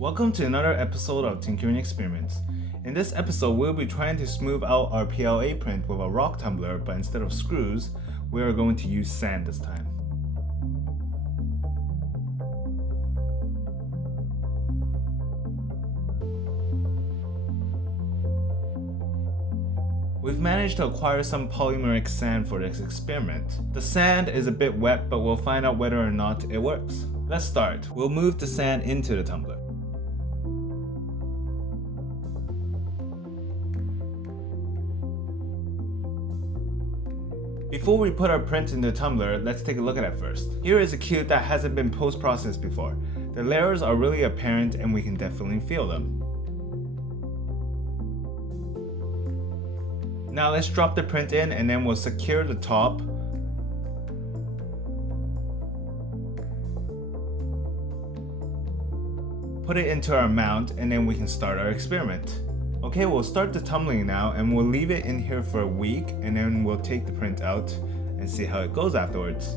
Welcome to another episode of Tinkerine Experiments. In this episode, we'll be trying to smooth out our PLA print with a rock tumbler, but instead of screws, we are going to use sand this time. We've managed to acquire some polymeric sand for this experiment. The sand is a bit wet, but we'll find out whether or not it works. Let's start. We'll move the sand into the tumbler. Before we put our print in the tumbler, let's take a look at it first. Here is a cube that hasn't been post-processed before. The layers are really apparent and we can definitely feel them. Now let's drop the print in and then we'll secure the top. Put it into our mount and then we can start our experiment. Okay, we'll start the tumbling now and we'll leave it in here for a week and then we'll take the print out and see how it goes afterwards.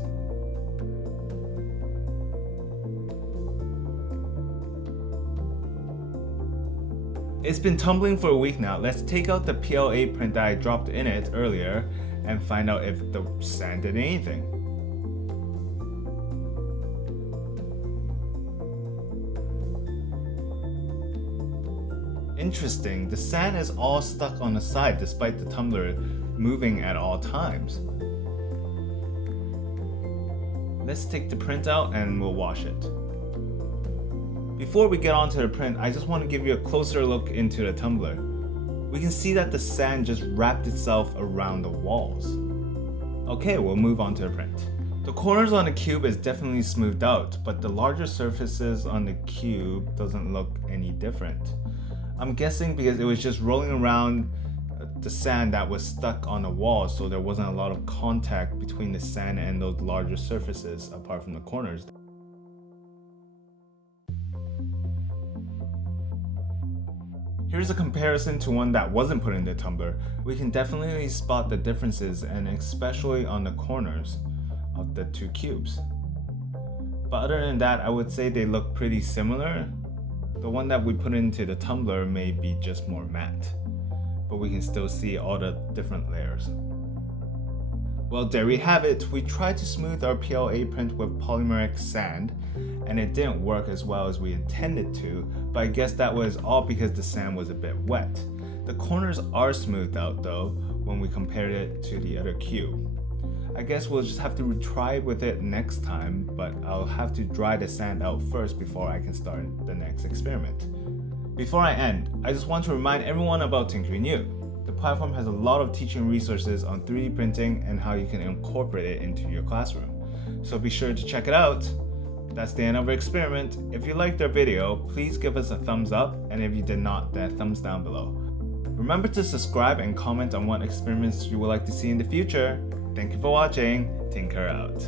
It's been tumbling for a week now. Let's take out the PLA print that I dropped in it earlier and find out if the sand did anything. Interesting, the sand is all stuck on the side despite the tumbler moving at all times. Let's take the print out and we'll wash it. Before we get onto the print, I just want to give you a closer look into the tumbler. We can see that the sand just wrapped itself around the walls. Okay, we'll move on to the print. The corners on the cube is definitely smoothed out, but the larger surfaces on the cube doesn't look any different. I'm guessing because it was just rolling around the sand that was stuck on the wall, so there wasn't a lot of contact between the sand and those larger surfaces apart from the corners. Here's a comparison to one that wasn't put in the tumbler. We can definitely spot the differences, and especially on the corners of the two cubes. But other than that, I would say they look pretty similar. The one that we put into the tumbler may be just more matte, but we can still see all the different layers. Well, there we have it. We tried to smooth our PLA print with polymeric sand, and it didn't work as well as we intended to, but I guess that was all because the sand was a bit wet. The corners are smoothed out though when we compared it to the other cube. I guess we'll just have to retry with it next time, but I'll have to dry the sand out first before I can start the next experiment. Before I end, I just want to remind everyone about Tinkerine U. The platform has a lot of teaching resources on 3D printing and how you can incorporate it into your classroom. So be sure to check it out. That's the end of our experiment. If you liked our video, please give us a thumbs up, and if you did not, then thumbs down below. Remember to subscribe and comment on what experiments you would like to see in the future. Thank you for watching. Tinker out.